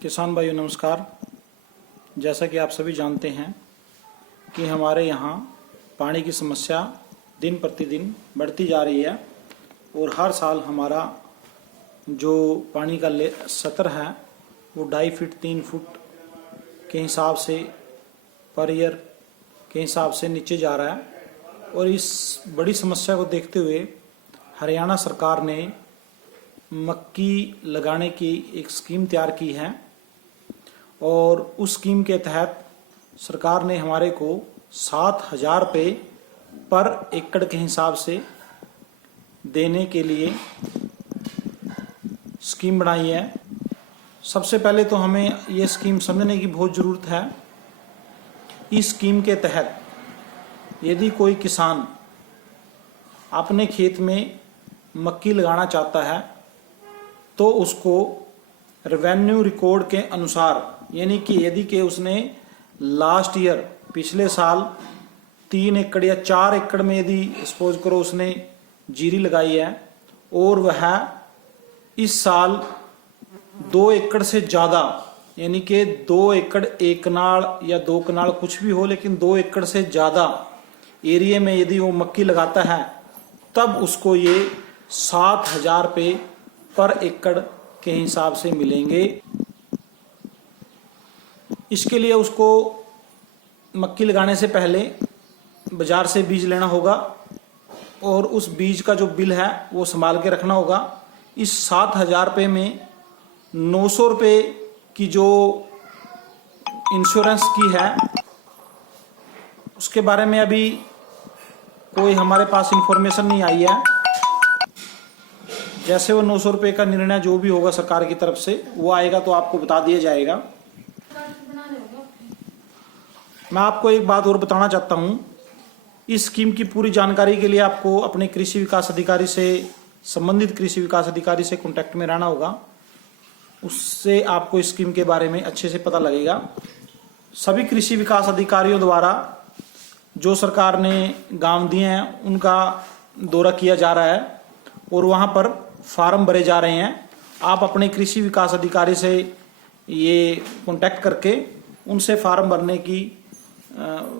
किसान भाइयों नमस्कार। जैसा कि आप सभी जानते हैं कि हमारे यहाँ पानी की समस्या दिन प्रतिदिन बढ़ती जा रही है और हर साल हमारा जो पानी का सतर है वो 2.5 फीट 3 फुट के हिसाब से पर ईयर के हिसाब से नीचे जा रहा है। और इस बड़ी समस्या को देखते हुए हरियाणा सरकार ने मक्की लगाने की एक स्कीम तैयार की है और उस स्कीम के तहत सरकार ने हमारे को 7,000 रुपये पर एकड़ के हिसाब से देने के लिए स्कीम बनाई है। सबसे पहले तो हमें ये स्कीम समझने की बहुत ज़रूरत है। इस स्कीम के तहत यदि कोई किसान अपने खेत में मक्की लगाना चाहता है तो उसको रेवेन्यू रिकॉर्ड के अनुसार, यानी कि यदि कि उसने लास्ट ईयर पिछले साल 3 एकड़ या 4 एकड़ में यदि सपोज करो उसने जीरी लगाई है और वह इस साल 2 एकड़ से ज़्यादा, यानी कि 2 एकड़ 1 कनाल या 2 कनाल कुछ भी हो, लेकिन 2 एकड़ से ज़्यादा एरिया में यदि वो मक्की लगाता है तब उसको ये 7,000 रुपये पर एकड़ के हिसाब से मिलेंगे। इसके लिए उसको मक्की लगाने से पहले बाजार से बीज लेना होगा और उस बीज का जो बिल है वो संभाल के रखना होगा। इस 7,000 रुपये में 900 रुपये की जो इंश्योरेंस की है उसके बारे में अभी कोई हमारे पास इंफॉर्मेशन नहीं आई है। जैसे वो 900 रुपये का निर्णय जो भी होगा सरकार की तरफ से वो आएगा तो आपको बता दिया जाएगा। मैं आपको एक बात और बताना चाहता हूँ। इस स्कीम की पूरी जानकारी के लिए आपको अपने कृषि विकास अधिकारी से, संबंधित कृषि विकास अधिकारी से कांटेक्ट में रहना होगा। उससे आपको इस स्कीम के बारे में अच्छे से पता लगेगा। सभी कृषि विकास अधिकारियों द्वारा जो सरकार ने गांव दिए हैं उनका दौरा किया जा रहा है और वहां पर फार्म भरे जा रहे हैं। आप अपने कृषि विकास अधिकारी से ये कांटेक्ट करके उनसे फार्म भरने की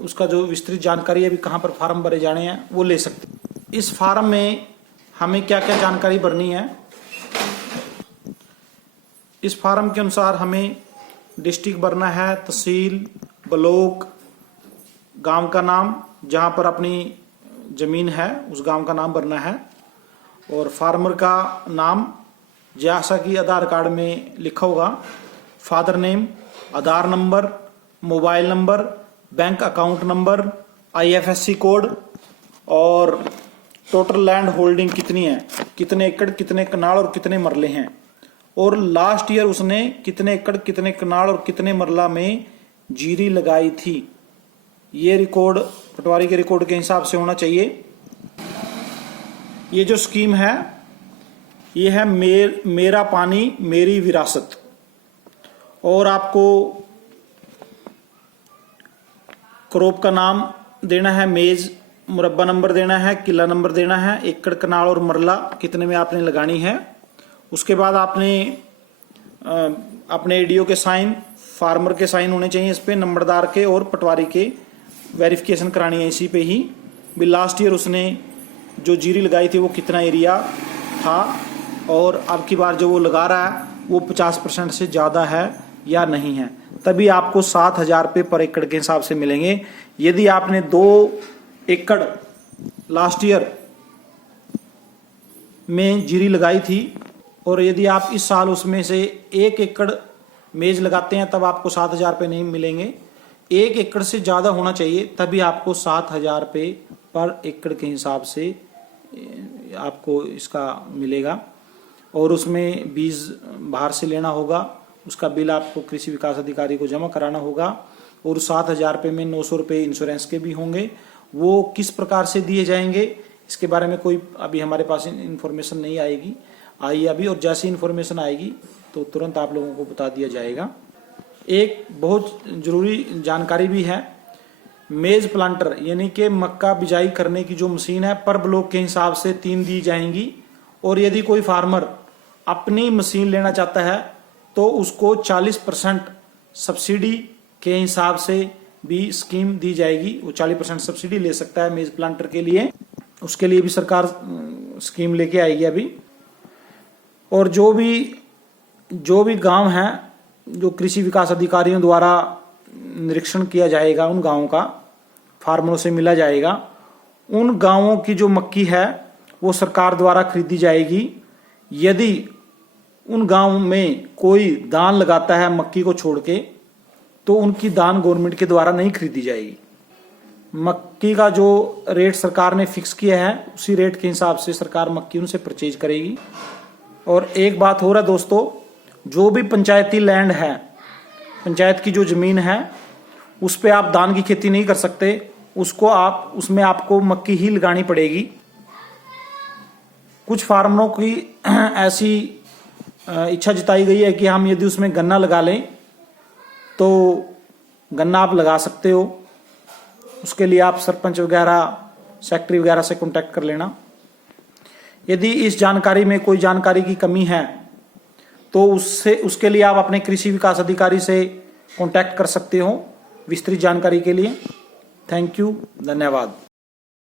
उसका जो विस्तृत जानकारी है, अभी कहाँ पर फार्म भरे जाने हैं वो ले सकते हैं। इस फार्म में हमें क्या क्या जानकारी भरनी है, इस फार्म के अनुसार हमें डिस्ट्रिक्ट भरना है, तहसील, ब्लॉक, गांव का नाम, जहां पर अपनी जमीन है उस गांव का नाम भरना है और फार्मर का नाम जैसा कि आधार कार्ड में लिखा होगा, father name, Aadhaar number, mobile number, bank account number, IFSC code और टोटल लैंड होल्डिंग कितनी है, कितने एकड़, कितने कनाल और कितने मरले हैं, और लास्ट ईयर उसने कितने एकड़, कितने कनाल और कितने मरला में जीरी लगाई थी। ये रिकॉर्ड पटवारी के रिकॉर्ड के हिसाब से होना चाहिए। ये जो स्कीम है ये है मेरा पानी मेरी विरासत, और आपको क्रॉप का नाम देना है, मेज, मुरब्बा नंबर देना है, किला नंबर देना है, एकड़, कनाल और मरला कितने में आपने लगानी है। उसके बाद आपने अपने ADO के साइन, फार्मर के साइन होने चाहिए इस पे, नंबरदार के और पटवारी के वेरिफिकेशन करानी है इसी पे ही। भी लास्ट ईयर उसने जो जीरी लगाई थी वो कितना एरिया था और अब की बार जो वो लगा रहा है वो 50% से ज़्यादा है या नहीं है, तभी आपको 7,000 रुपये पर एकड़ के हिसाब से मिलेंगे। यदि आपने 2 एकड़ लास्ट ईयर में जीरी लगाई थी और यदि आप इस साल उसमें से 1 एकड़ मेज लगाते हैं तब आपको 7,000 रुपये नहीं मिलेंगे। 1 एकड़ से ज़्यादा होना चाहिए तभी आपको 7,000 रुपये पर एकड़ के हिसाब से आपको इसका मिलेगा। और उसमें बीज बाहर से लेना होगा, उसका बिल आपको कृषि विकास अधिकारी को जमा कराना होगा और 7,000 रुपये में 900 रुपये इंश्योरेंस के भी होंगे। वो किस प्रकार से दिए जाएंगे इसके बारे में कोई अभी हमारे पास इन्फॉर्मेशन नहीं आई अभी, और जैसी इन्फॉर्मेशन आएगी तो तुरंत आप लोगों को बता दिया जाएगा। एक बहुत जरूरी जानकारी भी है, मेज प्लांटर यानी कि मक्का बिजाई करने की जो मशीन है पर ब्लॉक के हिसाब से 3 दी जाएंगी। और यदि कोई फार्मर अपनी मशीन लेना चाहता है तो उसको 40% सब्सिडी के हिसाब से भी स्कीम दी जाएगी। वो 40% सब्सिडी ले सकता है मेज प्लांटर के लिए, उसके लिए भी सरकार स्कीम लेके आएगी अभी। और जो भी गांव हैं जो कृषि विकास अधिकारियों द्वारा निरीक्षण किया जाएगा, उन गांवों का फार्मरों से मिला जाएगा, उन गांवों की जो मक्की है वो सरकार द्वारा खरीदी जाएगी। यदि उन गांव में कोई दान लगाता है मक्की को छोड़ के, तो उनकी दान गवर्नमेंट के द्वारा नहीं खरीदी जाएगी। मक्की का जो रेट सरकार ने फिक्स किया है उसी रेट के हिसाब से सरकार मक्की उनसे परचेज करेगी। और एक बात हो रहा है दोस्तों, जो भी पंचायती लैंड है, पंचायत की जो जमीन है, उस पे आप धान की खेती नहीं कर सकते, उसमें आपको मक्की ही लगानी पड़ेगी। कुछ फार्मरों की ऐसी इच्छा जताई गई है कि हम यदि उसमें गन्ना लगा लें तो गन्ना आप लगा सकते हो। उसके लिए आप सरपंच वगैरह, सेक्रेटरी वगैरह से कांटेक्ट कर लेना। यदि इस जानकारी में कोई जानकारी की कमी है तो उसके लिए आप अपने कृषि विकास अधिकारी से कांटेक्ट कर सकते हो विस्तृत जानकारी के लिए। थैंक यू, धन्यवाद।